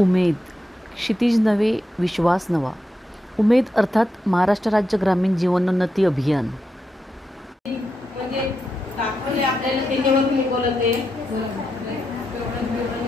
उमेद. क्षितिज नवे विश्वास नवा. उमेद अर्थात महाराष्ट्र राज्य ग्रामीण जीवनोन्नती अभियान. म्हणजे आपल्याला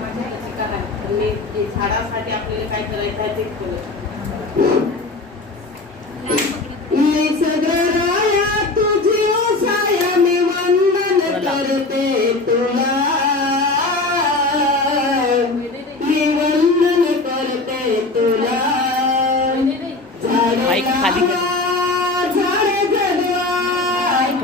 म्हणजे झाडासाठी आपल्याला काय करायचं आहे बोलत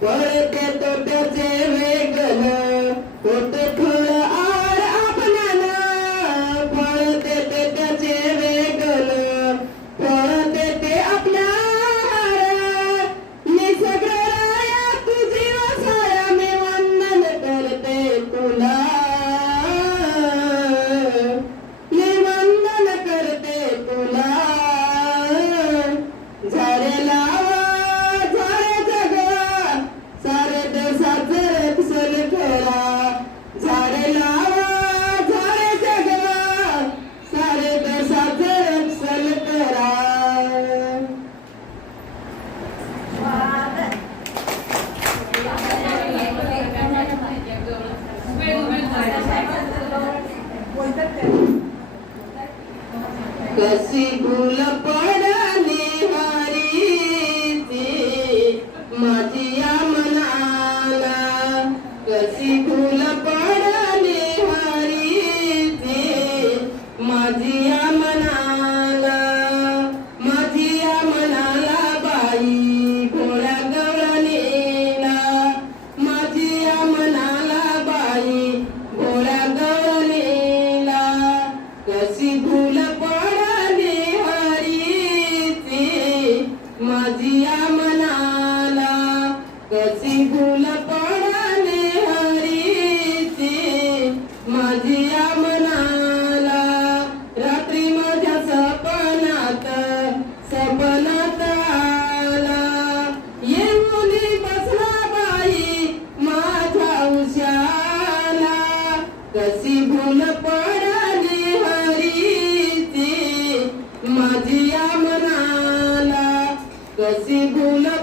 Well, ಕಸಿ ಗುಲಪ see you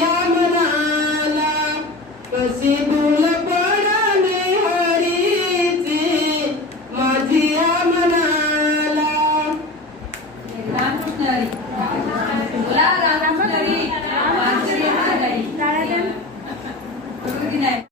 या मनाला कसे बोल?